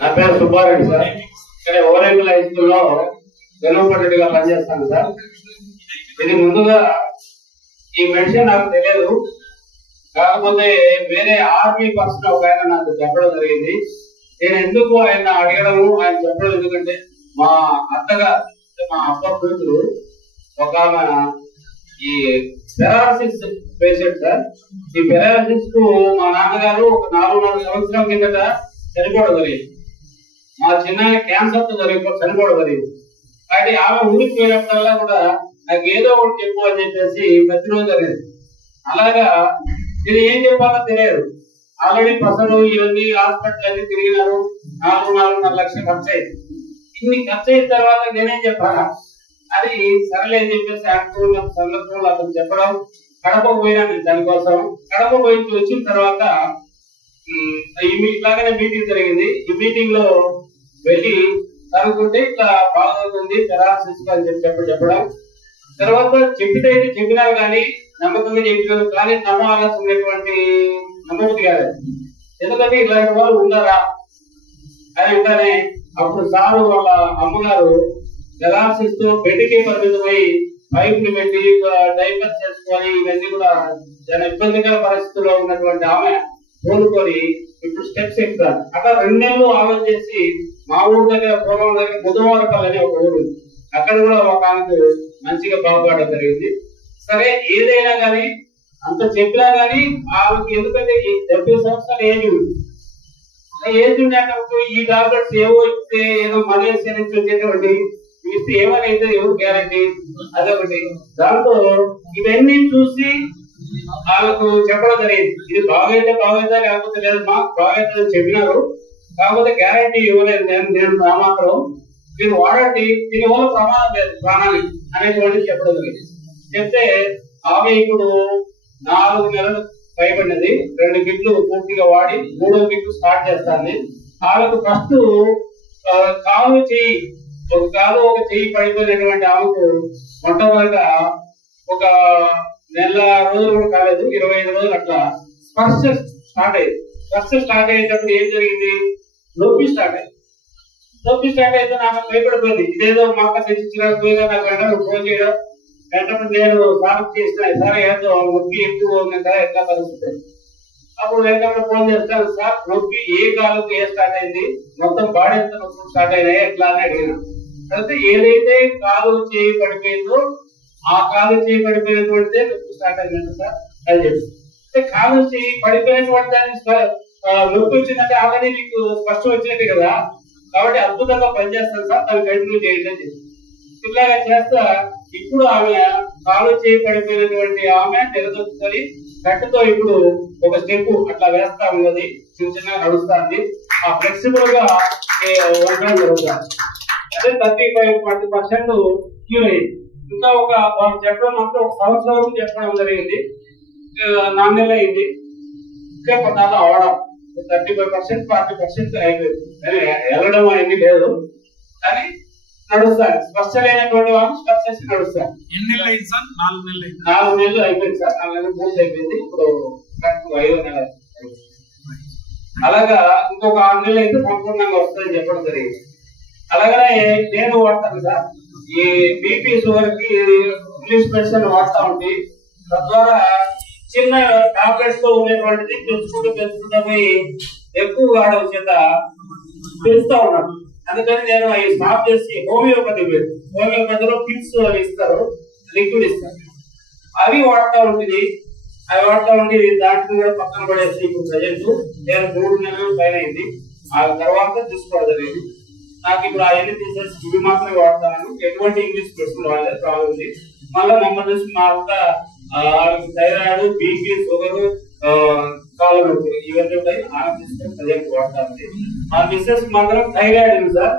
నా పేరు సుబ్బారెడ్డి సార్. ఇక్కడ ఓవరేంగుల హై స్కూల్లో జనపరెడ్డిగా పనిచేస్తాను సార్. ఇది ముందుగా ఈ మెడిసిన్ నాకు తెలియదు, కాకపోతే వేరే ఆర్మీ పర్సన్ ఒక ఆయన నాకు చెప్పడం జరిగింది. నేను ఎందుకు ఆయన అడగడము, ఆయన చెప్పడం ఎందుకంటే మా అత్తగా మా అబ్బ కూతురు ఒక ఆమె ఈ పెరాలసిస్ పేషెంట్ సార్. ఈ పెరాలసిస్ కు మా నాన్నగారు ఒక 4 సంవత్సరాల కిందట చనిపోవడం జరిగింది. మా చిన్న క్యాన్సర్ తో చనిపోవడం జరిగింది. కాబట్టి ఆమె ఊరికి పోయినప్పుడల్లా కూడా నాకు ఏదో ఒకటి చెప్పు అని చెప్పేసి ప్రతిరోజు జరిగింది. అలాగా ఇది ఏం చెప్పాలో తెలియదు. ఆల్రెడీ ప్రసలు ఇవన్నీ హాస్పిటల్ అన్ని తిరిగినారు. 4.5 లక్షలు ఖర్చు అయింది. ఇన్ని ఖర్చు అయిన తర్వాత నేనేం చెప్పాలా, అది సరలే అని చెప్పేసి అనుకున్న సందర్భంలో అతను చెప్పడం. కడపకు పోయినా నేను దానికోసం. కడప పోయి వచ్చిన తర్వాత ఇలాగనే మీటింగ్ జరిగింది. ఈ మీటింగ్ లో వెళ్ళి కనుక్కుంటే ఇట్లా బాగుంటుంది పెరాలసిస్ అని చెప్పడం. తర్వాత చెప్పితే చెప్పినారు కానీ నమ్మకంగా చెప్పినారు కానీ నమ్మాల్సినటువంటి నమ్మకం కాదు. ఎందుకంటే ఇలాంటి వాళ్ళు ఉన్నారా అని అంటానే అప్పుడు సారు వాళ్ళ అమ్మగారు పెరాలసిస్ తో బెడ్కి పరిమితమై పైపులు పెట్టి డైపర్ చేసుకొని ఇవన్నీ కూడా చాలా ఇబ్బందికర పరిస్థితుల్లో ఉన్నటువంటి ఆమె కోలుకొని ఇప్పుడు స్టెప్స్ ఎక్కుతారు. అక్కడ 2 నెలలు ఆలోచన చేసి మా ఊరు దగ్గర పూర్వం దగ్గర బుధవారపల్లి అనే ఒక ఊరు, అక్కడ కూడా ఒక ఆమెకు మంచిగా బాగుపడడం జరిగింది. సరే ఏదైనా కానీ అంత చెప్పినా కానీ ఆమెకి ఎందుకంటే 70 సంవత్సరాల ఏజ్ ఉండేటప్పుడు ఈ టాబ్లెట్స్ ఏవో ఇస్తే ఏదో మలేషియా నుంచి వచ్చేటువంటి ఇస్తే ఏమైనా ఎవరు గ్యారంటీ, అదొకటి. దాంతో ఇవన్నీ చూసి ఆమెకు చెప్పడం జరిగింది. ఇది బాగైతే లేకపోతే లేదు, మాకు బాగైతే చెప్పినారు, కాకపోతే గ్యారంటీ ఇవ్వలేదు. నేను మాత్రం మీరు వాడండి, దీనివల్ల ప్రమాదం లేదు ప్రాణానికి అనేటువంటి చెప్పడం జరిగింది. చెప్తే ఆమె ఇప్పుడు 4 నెలలు పైబడినది. 2 కిట్లు పూర్తిగా వాడి 3వ కిట్లు స్టార్ట్ చేస్తాంది. ఆమెకు ఫస్ట్ కాలు చెయ్యి ఒక చెయ్యి పడిపోయినటువంటి ఆమెకు మొట్టమొదట ఒక 1 నెల రోజులు కూడా కాలేదు, 25 రోజులు అట్లా స్పర్శ స్టార్ట్ అయ్యింది. స్పర్శ స్టార్ట్ అయ్యేటప్పుడు ఏం జరిగింది, నొప్పి స్టార్ట్ అయితే నాకు భయపడిపోయింది. ఇదేదో మాకు తెచ్చిచ్చినా పోయిగా నాకు వెంటనే ఫోన్ చేయడం. వెంటనే నేను సార్ చేసిన సరే ఏదో నొప్పి ఎక్కువ ఉంది కదా ఎట్లా కలుగుతుంది. అప్పుడు వెంటనే ఫోన్ చేస్తాను, సార్ నొప్పి ఏ కాలుకు ఏ స్టార్ట్ అయింది, మొత్తం బాడీ ఎంత నొప్పి స్టార్ట్ అయినాయి ఎట్లా అని అడిగిన. అయితే ఏదైతే కాలు చేయి పడిపోయిందో ఆ కాలు చేయి పడిపోయినటువంటిదే నొప్పి స్టార్ట్ అయిందంట సార్ అని చెప్పి. అంటే కాలు చేయి పడిపోయినటువంటి దాన్ని నొప్పి వచ్చిందంటే ఆల్రెడీ మీకు స్పష్టం వచ్చినట్టే కదా, కాబట్టి అద్భుతంగా పనిచేస్తాను సార్, దాన్ని కంటిన్యూ చేయండి అని చెప్పి. ఇట్లాగా చేస్తా ఇప్పుడు ఆమె కాలు చేయి పడిపోయినటువంటి ఆమె నిలదొక్కుని కట్టుతో ఇప్పుడు ఒక స్టెప్ అట్లా వేస్తా ఉన్నది, చిన్న నడుస్తుంది. ఆ ఫ్లెక్సిబుల్ గా ఉండడం జరుగుతుంది. అదే 35% క్యూర్ అయింది. ఇంకా ఒక వాళ్ళు చెప్పడం మాత్రం 1 సంవత్సరం చెప్పడం జరిగింది. 4 నెలలు అయింది. ఇంకా కొన్నాళ్ళు అవడం 35% 40% అయిపోయింది. కానీ వెళ్ళడం అనేది లేదు, కానీ నడుస్తారు. స్పర్శ లేనటువంటి వాళ్ళు స్పర్శ చేసి నడుస్తారు. 4 నెలలు అయిపోయింది సార్. 4 నెలలు పూర్తి అయిపోయింది. ఇప్పుడు 5వ నెల. అలాగా ఇంకొక 6 నెలలు అయితే సంపూర్ణంగా వస్తుందని చెప్పడం జరిగింది. అలాగనే నేను వాడతాను సార్. ఈ బీపీ షుగర్ కి ఇంగ్లీష్ మెడిసిన్ వాడుతూ ఉంటే తద్వారా చిన్న టాబ్లెట్స్ తో ఉండేటువంటిది పెంచుకుంటూ పోయి ఎక్కువ వాడడం చేత పెంచుతా ఉన్నాను. అందుకని నేను అవి స్టాప్ చేసి హోమియోపతిలో పిల్స్ అవి ఇస్తారు, లిక్విడ్ ఇస్తారు, అవి వాడుతూ ఉంటుంది. దాంట్లో కూడా పక్కన పడేసి ఇప్పుడు ప్రజెంట్ నేను 3 నెలలు పైన అయింది. ఆ తర్వాత తీసుకోవడం జరిగింది. నాకు ఇప్పుడు అవన్నీ తీసేసి ఇవి మాత్రమే వాడతాను. ఎటువంటి ఇంగ్లీష్ మెడిసిన్ వాడలేదు, ప్రాబ్లం ఉంది. మళ్ళీ మమ్మల్ని చూసి మా అంతా థైరాయిడ్, బీపీ, షుగర్, కాళ్ళు నొప్పి ఇవన్నీ ఉంటాయి. ఆమె తీసుకొని ప్రజెంట్ వాడతాను. మా మిస్సెస్ మాత్రం థైరాయిడ్ ఉంది సార్.